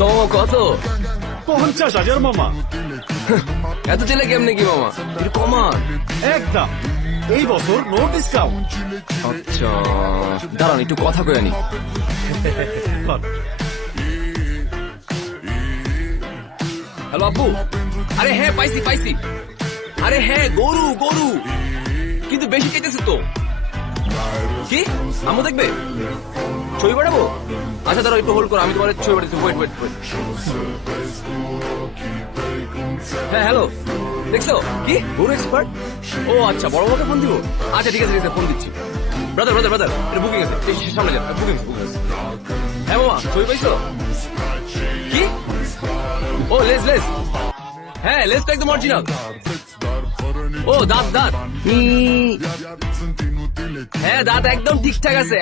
তো কত? 50,000 মামা। এত চেলে কেমনে কি মামা? একটু কমান। একদম এই বছর নো ডিসকাউন্ট। আচ্ছা দাঁড়ান একটু কথা কয়ে আনি। হ্যালো আব্বু। আরে হ্যাঁ পাইছি পাইছি। আরে হ্যাঁ গরু গরু, কিন্তু বেশি কেটেছে তো। কি আম্মু দেখবে? ছবি পাঠাবো? আচ্ছা দাঁড়াও একটু হোল্ড করো, আমি তোমার ছবি পাঠাচ্ছি। Wait wait wait. হ্যাঁ হ্যালো, দেখছো কি গরু এক্সপার্ট? ও আচ্ছা, বড় বড়কে ফোন দিব? আচ্ছা ঠিক আছে ঠিক আছে, ফোন দিচ্ছি। ব্রাদার ব্রাদার ব্রাদার, এটা বুকিং আছে, সামনে যান, বুকিং বুকিং। হ্যাঁ মামা ছবি পাইছো? কি? ও লেস লেস, হ্যাঁ লেস তো একদম অরিজিনাল। ও দাঁত দাঁত, হ্যাঁ দাঁত একদম ঠিকঠাক আছে।